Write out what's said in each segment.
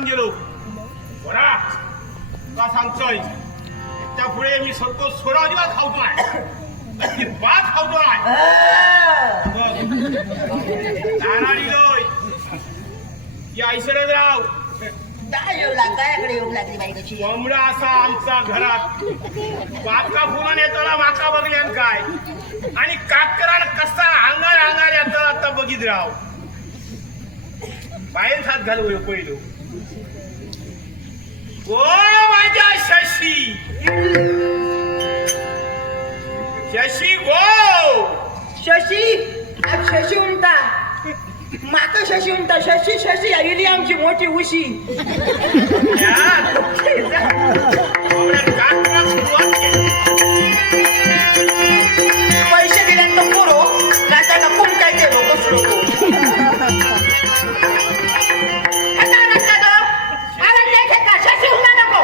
विचारून गेलो बरा का सांगतोय त्या पुढे मी सगळं सोडा अजिबात खावतो नाही बात खावतो नाही नारायणलोय या ऐश्वर्यराव कोंबडा असा आमचा घरात बाका फुलून येताना माका बघल्यान काय आणि काकराला कसा अंगार अंगार येताना आता बघित राव बाहेर हात घालू पहिलो ओ माझ्या शशी शशी गो शशी आज शशी उंटा माका शशी उंटा शशी शशी आलेली आमची मोठी उशी पैसे दिल्यानंतर पुरो नाचायला कोण काय केलो कसलो शशी उंटा नको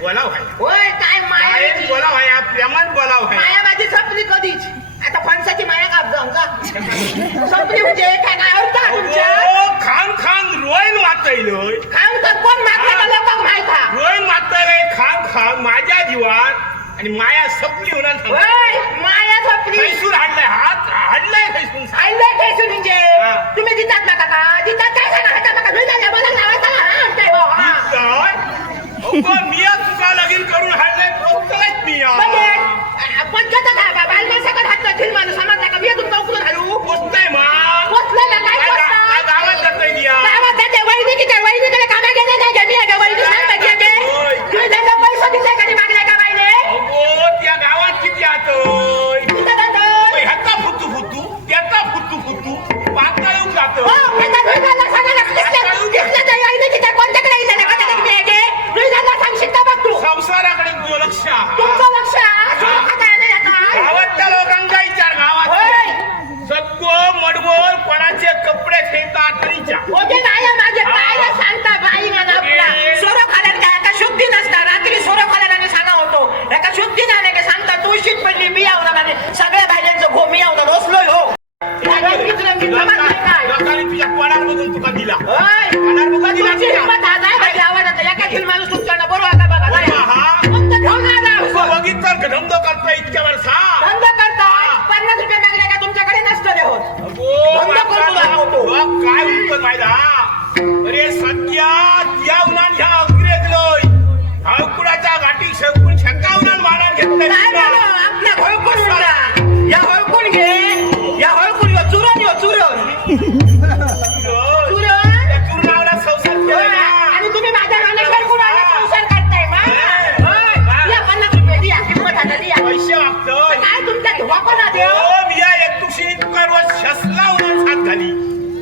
बोलाव होय काय माया बोलाव आहे प्रेमान बोलाव आहे माया माझी संपली कधीच आता फणसाची माया काप जाऊन का संपली म्हणजे काय काय होता तुमच्या खान खान रोईन वाचलोय खान तर कोण मागला लोकांना माहित हा रोईन वाचलोय खान खान माझ्या जीवात आणि माया संपली होणार होय माया संपली खैसून हाडलाय हात हाडलाय खैसून हाडलाय खैसून म्हणजे तुम्ही दितात नका का दितात काय सांगा हाता नका धुईला बोला लावायचा हा आणताय हो हा मिया तुका लगीन करून हाडलाय पोचलायच मिया पण कसा काय बाल माणसाकडे हात ठेल माणूस समजला का मी तुमचा उकळून घालू पोचताय मा पोचलं ना काय पोचता गावात जातोय मिया गावात जाते वैदिकडे कामा गेले नाही मी का वैदिक सांग पाहिजे तुम्ही त्यांना पैसा दिसाय कधी मागलाय का बाईने अगो त्या गावात किती आतोय ह्याचा फुतू फुतू त्याचा फुतू फुतू पातळ येऊन जातो कोणत्याकडे सांगशील का बघ तू संसाराकडे लक्ष तुमचं लक्ष गावातल्या लोकांचा विचार गावात सगळं मडबोर कोणाचे कपडे खेळतात तरीच्या माझे काय सांगता बाई माझा सोरो खाल्याला काय एका शुद्धी नसता रात्री सोरो खाल्याला सांगा होतो एका शुद्धी नाही का सांगता तुळशीत पडली मी आवडा माझे सगळ्या बायलांचं घो मी आवडा रोसलोय हो लोकांनी तुझ्या कोणावर बघून तुका दिला कोणावर बघा दिला आवडत एका माणूस तुमच्याकडे बरोबर बघितलं धंदो करतोय इतक्या वर्षा धंदा करता 50 रुपये मागले का तुमच्याकडे नसतो रे काय म्हणतो माहिती अरे सध्या त्या उन्हान ह्या अंग्रेज लोय हळकुडाच्या गाठी शेकून शंका उन्हान मारा घेतलं आपल्या हळकुड या हळकुड घे या हळकुड चुरण यो चुरण चुरणावला संसार केला आणि तुम्ही माझ्या हळकुडाला संसार करताय या 50 रुपये द्या किंमत आता द्या पैसे मागतोय काय तुमच्या वापरा देव बिया एक तुशी तुकार शसला उन्हान साथ घाली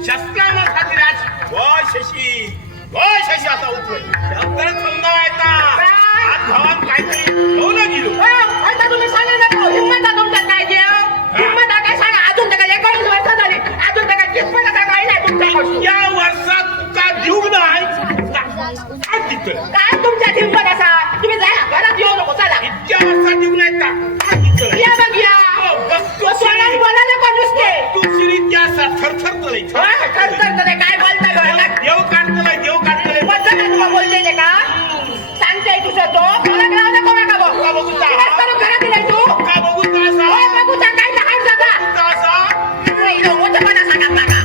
शसला उन्हान खाती राज शशी आता उतरत समजा येता आज भावात काहीतरी घेऊन गेलो आता तुम्ही सांगा नको हिंमत तुमच्यात काय देव हिंमत काय सांगा अजून तर काय 21 वर्ष झाली अजून तर काय किस्मत काय नाही तुमच्या या वर्षात तुका देऊ नाही काय तुमच्या हिंमत असा तुम्ही जा घरात येऊ नको चला इतक्या वर्षात देऊ नाही का या बघ या सोनाली बोला नको नुसते तू शिरीत या थरथरतोय काय बोलताय देव काढतोय तुला बोलते का सांगते तुझं तो मला ग्राव नको का बघ घरात दिलाय तू का बघू बघू काय लहान जागा मोठेपणा सांगा नका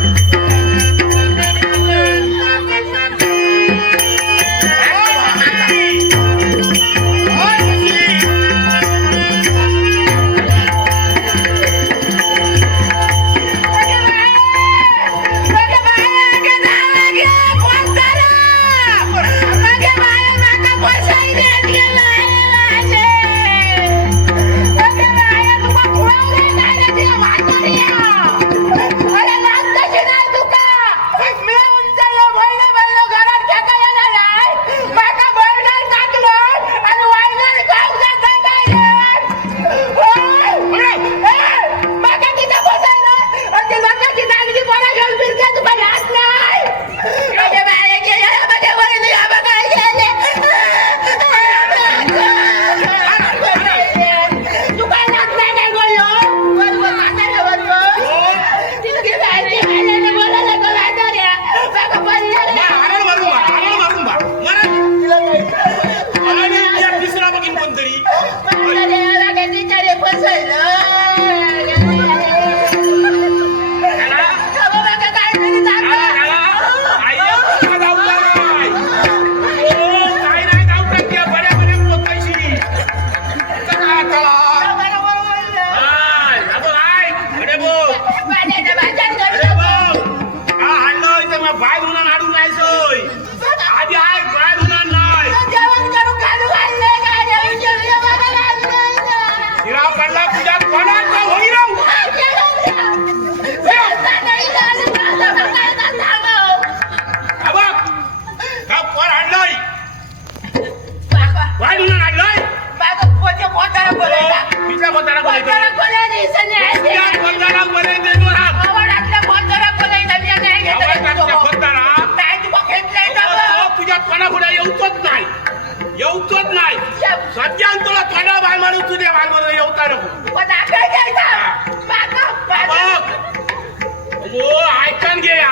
दाखवा नको पण दाखल घ्यायचा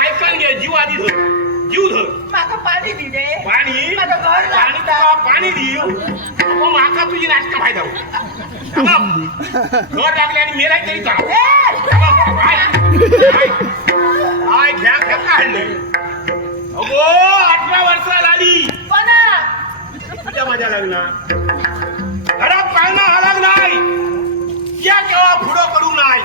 ऐकून घे जीव आधी धर जीव धर माका पाणी दिले पाणी माझं घर पाणी लागतं. तुका पाणी देऊ मग माका तुझी नाटक फायदा हो घर लागले आणि मेलाय तरी का आय घ्या काढले अगो 18 वर्ष झाली तुझ्या माझ्या लग्नात घरात पाळणा हलग नाही या केव्हा पुढं करू नाही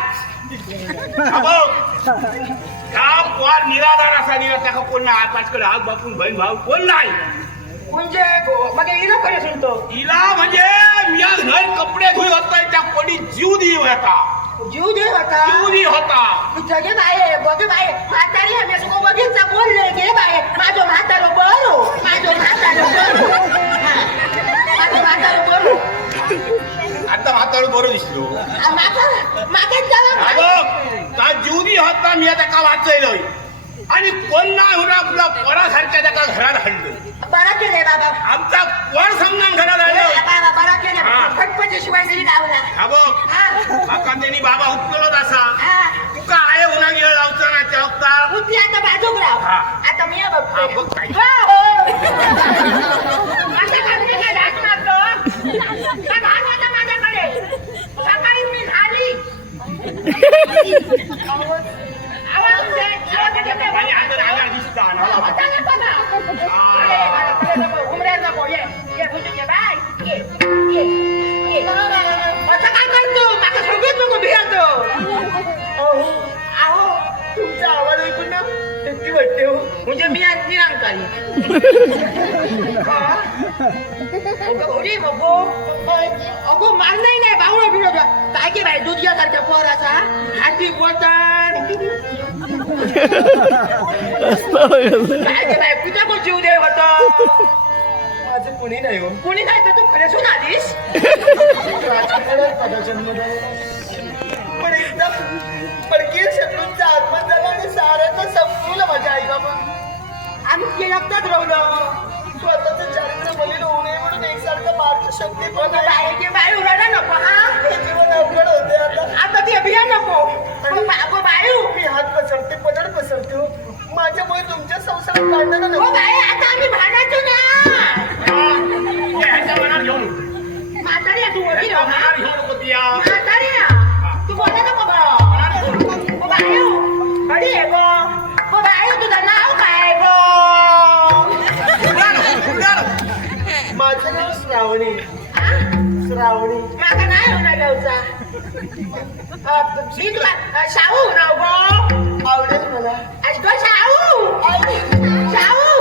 हा पोर निराधार असा निरा त्याका कोण नाही आपाचकडे हात बापून बहीण भाऊ कोण नाही म्हणजे मग इनो करे सुनतो तिला म्हणजे मी घर कपडे धुई होतोय त्या कोणी जीव दी होता जीव दे होता जीव दी होता जगे बाये बघे बाये म्हातारी आम्ही असं बघितलं बोलले गे बाये माझं म्हातारं बरो माझं म्हातारं बरो आता म्हातारू बरं दिसलो का जीवनी होता मी आता का वाचलेलोय आणि कोण नाही होणार आपला पोरासारख्या त्या घरात हल्लो बरा केले बाबा आमचा कोण समजून घरात हल्लो बाबा बरा केले खटपटी शिवाय तरी गावला हा बघ काका त्यांनी बाबा उपकळत असा हा तुका आहे उन्हा गिळ लावचा ना चौकता उठली आता बाजूक राव हा. आता मी बघते हा, बघ काय. आता घालते का डास मारतो का घाल होता माझ्याकडे सकाळी मी झाली आवाज दे आणि आता रागा दिसता उमऱ्या नको ये बुजून ये बाय ये आता काय करतो माझा सगळं नको भियातो आहो तुमचा आवाज ऐकून ना भीती वाटते हो म्हणजे मी आज निरंकारी अगो मार नाही बावळा बिळो काय की बाई दूध घ्यासारख्या पोराचा हाती बोलतात काय की बाई कुठे को जीव दे होत माझं कुणी नाही हो कुणी नाही तर तू खरे सून आलीस पण एकदा परकीय शत्रूंचा आत्मा झाला आणि साऱ्यांना संपवलं माझ्या आई बाबा आम्ही केळकतात राहलो स्वतःचं चारित्र्य बलील होऊ नये म्हणून एकसारखं मार्ग शक्ती पण नाही. बाई बाई उराडा नको हा हे जीवन अवघड होते आता आता ते बिया नको अगो बायू मी हात पसरते पदर पसरते हो माझ्यामुळे तुमच्या संसारात काढणारा हो नको बाई आता आम्ही भांडायचो ना ह्याच्या मनात घेऊन म्हातारी आहे तू वडील हो ना मनात घेऊ नको तिया म्हातारी आहे. तू बोला नको गं. हो बायू बडी आहे गो हो बायू तुझं नाव काय आहे गो माझं नाव श्रावणी श्रावणी माझं नाही होणार गावचा मी तुला शाहू नाव गो आवडेल मला आज गो शाहू शाहू